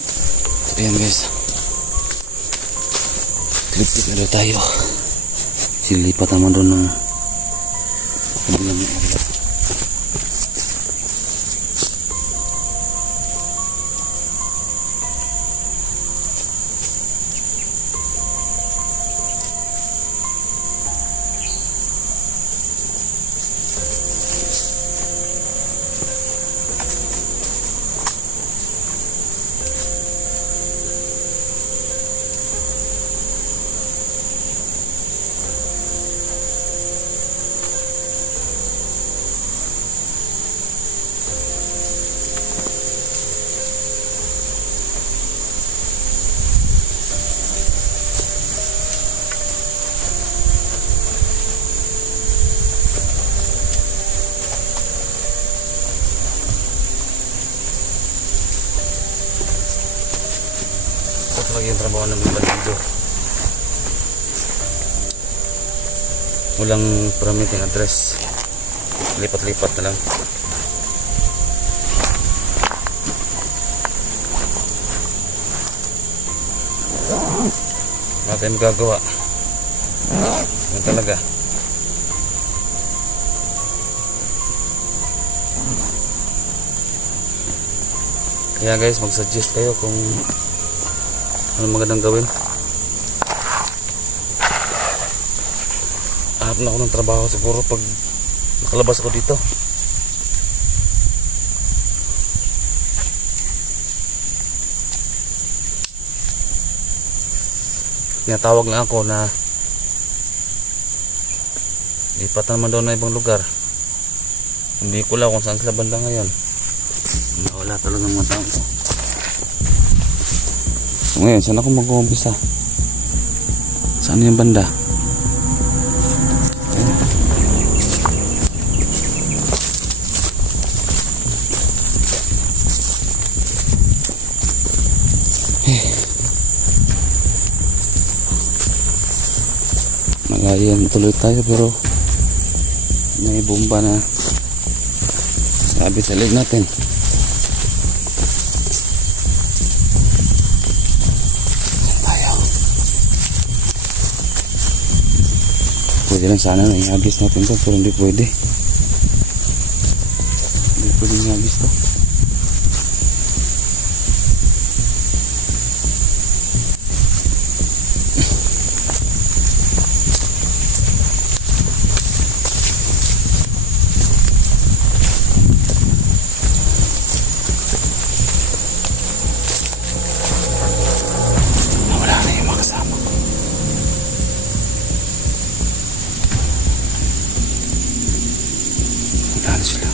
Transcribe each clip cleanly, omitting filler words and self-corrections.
Ayan guys, clip na daw tayo. Silipat naman doon ng kabilang area. Lagi yung trabaho ng mga bandido. Walang permitting address, lipat-lipat na lang. Wala tayong magagawa. Yan talaga. Kaya guys, mag-suggest kayo kung ano magandang gawin. Hanap na ako ng trabaho siguro pag nakalabas ako dito. Tinatawag lang ako na lipat naman doon na ibang lugar. Hindi ko lang kung saan sila banda ngayon. Wala talaga mga tao. Ngayon, saan ako mag-uumpisa? Saan yung banda? Malayan tuloy tayo pero may bomba na sabit sa leg natin. Pwede lang sana na ihagis natin to, pero hindi pwede. Hindi pwede ihagis to. Wala na yung makasama. Wala sila.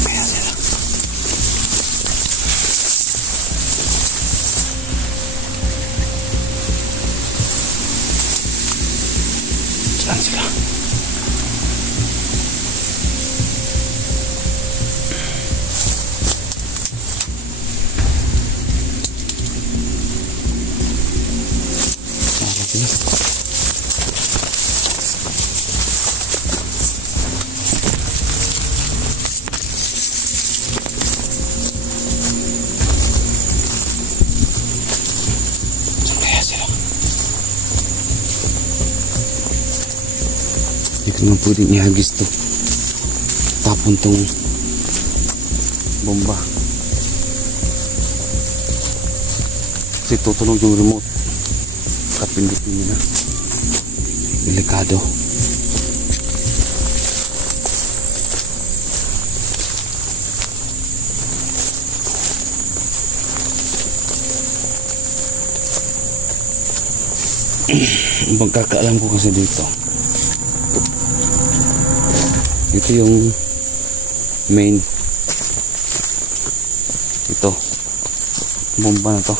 Kaya sila. Saan sila? Hindi ko naman pwedeng ihagis to. Tapon tong bomba. Kasi tutunog yung remote. Kapindutin nila. Delikado. Ang pagkakaalam ko kasi dito, ito yung main, ito bomba na to.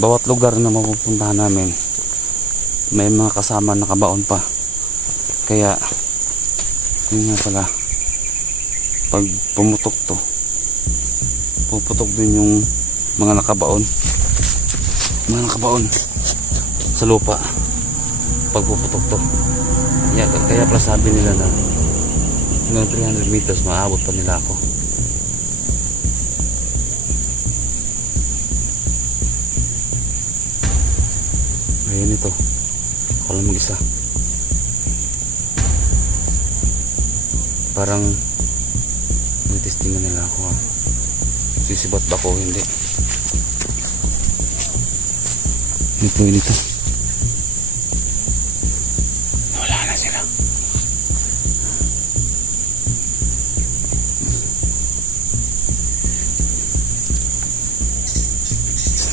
Bawat lugar na mapupuntahan namin may mga kasama nakabaon pa, kaya yun nga pala, pag pumutok to, puputok din yung mga nakabaon. sa lupa pagpuputok to. Kaya pala sabi nila na hanggang 300 meters maabot pa nila ako. Ayun ito, ako lang mag-isa. Parang testingan nila ako ha. Sisibat ba ko? Hindi. Ito. Wala na sila.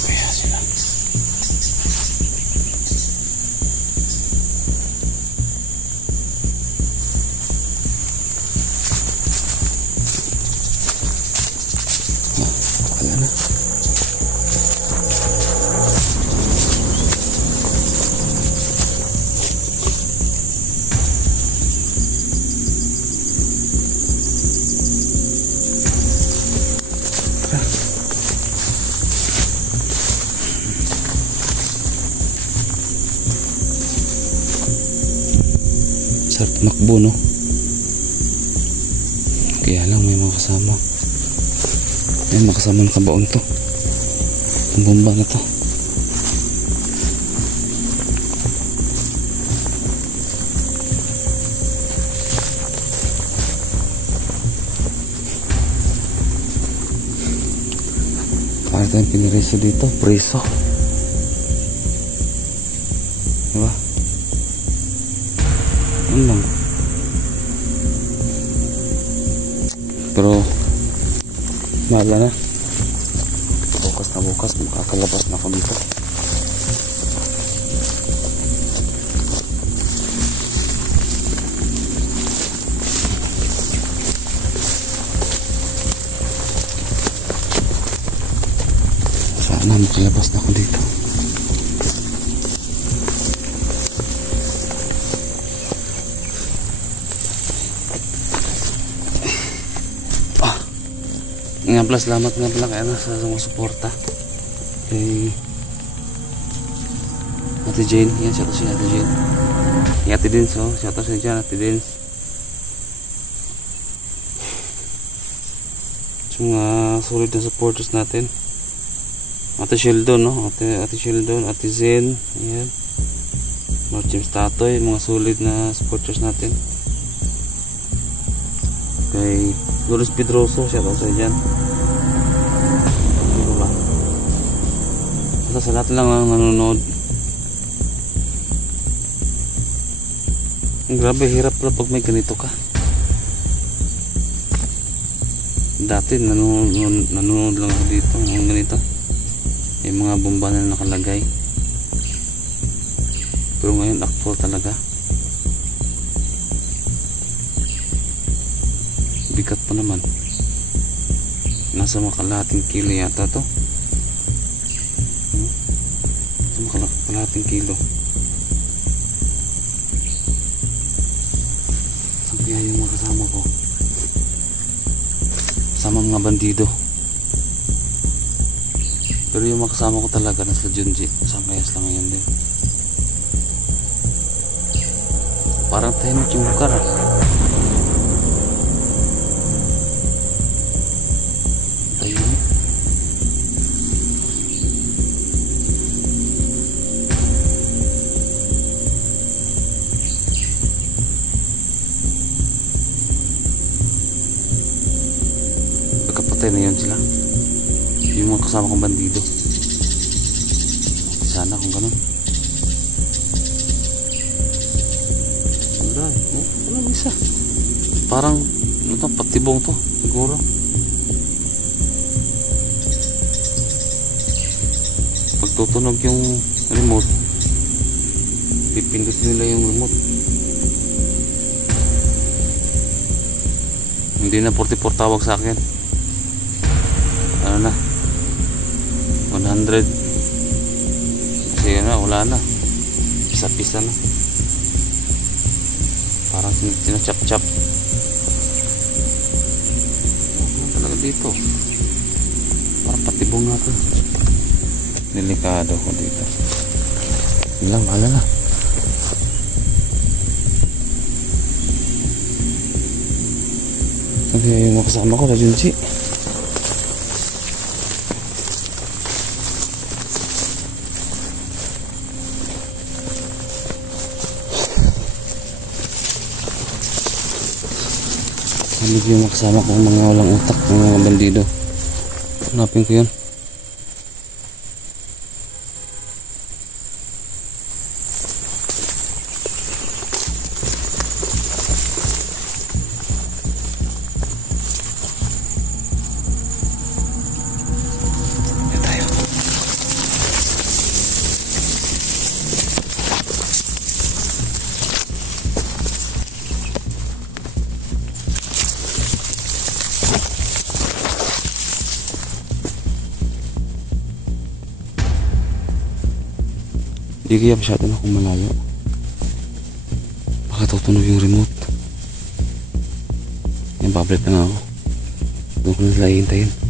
Kaya sila. Wala na. Sarap makbo, no? Kaya lang may mga kasama. May mga kasama ng kabaon to. Ang bomba na to. Para tayong pinireso dito. Preso. Diba? Lang. Pero mahala na. Bukas makakalabas na ako dito. Sana makalabas na ako dito. Nga pala, salamat nga pala kaya sa sumusuporta kay Ate Jane. Yan, shout out si Ate Jane. Kay Ate Dins, oh. Shout out siya dyan, Ate Dins. So mga solid na supporters natin. Ate Sheldon, no? Ate Sheldon, Ate Zen. Ayan. Lord James Tatoy, mga solid na supporters natin. Kay Lourdes Pedroso, shout out sa dyan. Sa lahat lang ang nanonood. Grabe, hirap pala pag may ganito ka. Dati nanonood lang ako dito ng ganito. May mga bomba na nakalagay. Pero ngayon actual talaga. Bigat pa naman. Nasa makalahating kilo yata to. Kalahating kilo. Saan kaya yung mga kasama ko? Kasama mga bandido. Pero yung mga kasama ko talaga nasa Junji. Saan kaya sila ngayon din? Parang tahimik yung lugar. Tahimik. Pagkapatay na yun sila. Yung mga kasama kong bandido. Sana kung ganun. Wala isa. Parang ano to, patibong to siguro. Pag tutunog yung remote, pipindutin nila yung remote. Hindi na 44 tawag sa akin. Ano na, 100. Kasi na, wala na, pisa-pisa na. Parang sinachap-chap. Talaga dito. Parang patibong natin. Delikado ko dito. Yun lang, bahala na. Sabi yung mga kasama ko na Junji. Sabi yung mga kasama ko mga walang utak, mga bandido. Hanapin ko yun. Hindi kaya masyado na akong malayo. Baka tutunog yung remote. Yan, babalik na nga ako. Doon ko na sila hihintayin.